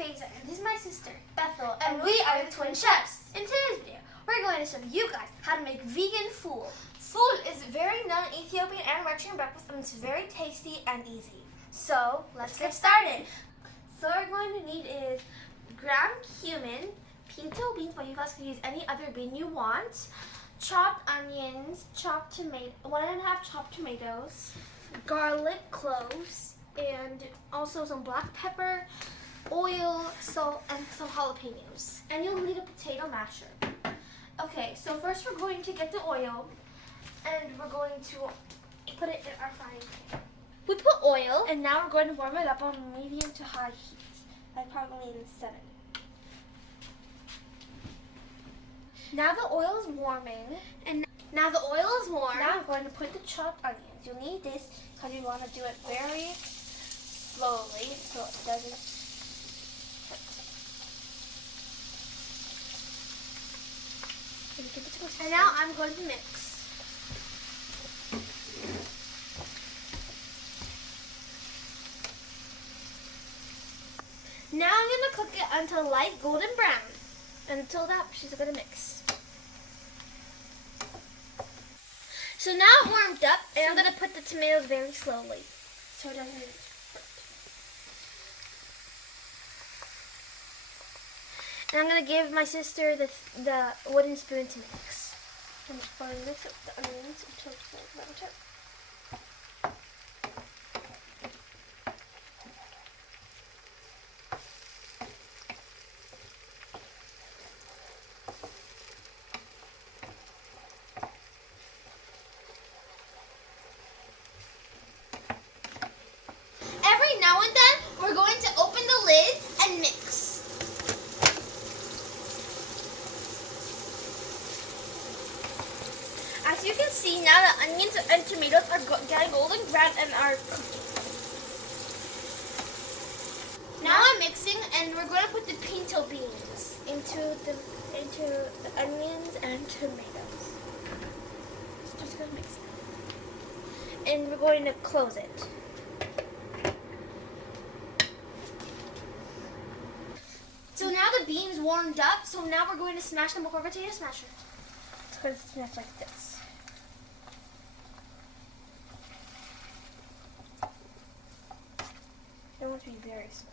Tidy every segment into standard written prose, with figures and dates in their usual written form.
Beza, and this is my sister, Bethel, and we are the Twin Chefs. In today's video, we're going to show you guys how to make vegan fool. Fool is very known in Ethiopian and Eritrean breakfast, and it's very tasty and easy. So, let's get started. So what we're going to need is ground cumin, pinto beans, but you guys can use any other bean you want, chopped onions, chopped tomato, 1.5 chopped tomatoes, garlic, cloves, and also some black pepper, oil, salt, and some jalapenos. And you'll need a potato masher. Okay, so first we're going to get the oil, and we're going to put it in our frying pan. We put oil, and now we're going to warm it up on medium to high heat, like probably in 7. Now the oil is warming, and now the oil is warm. Now we're going to put the chopped onions. You'll need this because you want to do it very slowly so it doesn't hurt. And now I'm going to mix. Now I'm going to cook it until light golden brown. Until that, she's going to mix. So now it warmed up, and I'm going to put the tomatoes very slowly so it doesn't hurt. And I'm going to give my sister the wooden spoon to mix. I'm just going to mix up the onions until it's melted. Now and then, we're going to open the lid and mix. As you can see, now the onions and tomatoes are getting golden brown and are cooking. Now I'm mixing, and we're going to put the pinto beans into the onions and tomatoes. Just going to mix it. And we're going to close it. So now the beans warmed up, so now we're going to smash them with our potato smasher. It's going to smash like this. It wants to be very smashed.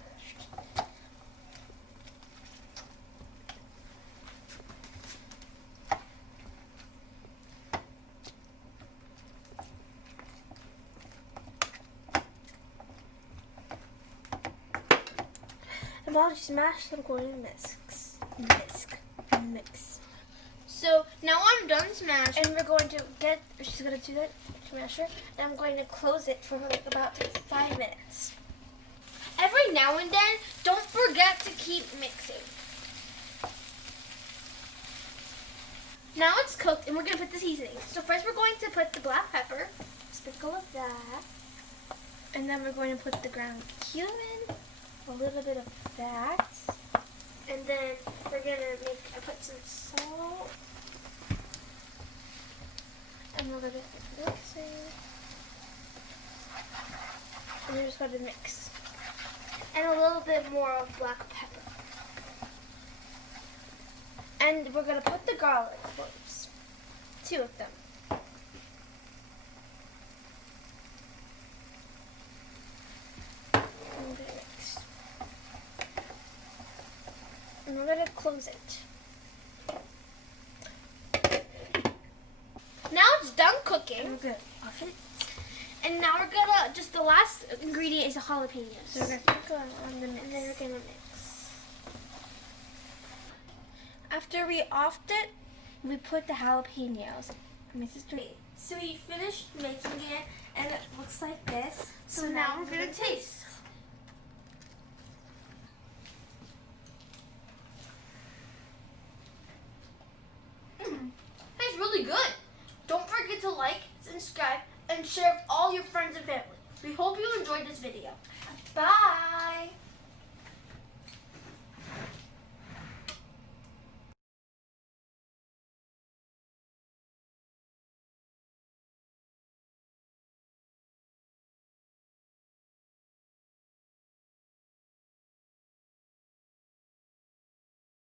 And while you smash, I'm going to mix. So now I'm done smashing, and we're going to she's going to do that smasher, and I'm going to close it for like about 5 minutes. Every now and then, don't forget to keep mixing. Now it's cooked, and we're going to put the seasoning. So first we're going to put the black pepper, sprinkle of that, and then we're going to put the ground cumin, a little bit of that, and then we're gonna put some salt, and we're gonna mix it, and we're just gonna mix, and a little bit more of black pepper, and we're gonna put the garlic cloves, 2 of them. And we're going to close it. Now it's done cooking. And we're going to off it. And now we're going to, just the last ingredient is the jalapenos. So we're going to put it on the mix. And then we're going to mix. After we offed it, we put the jalapenos. So we finished making it, and it looks like this. So now we're going to taste. It's really good. Don't forget to like, subscribe, and share with all your friends and family. We hope you enjoyed this video. Bye!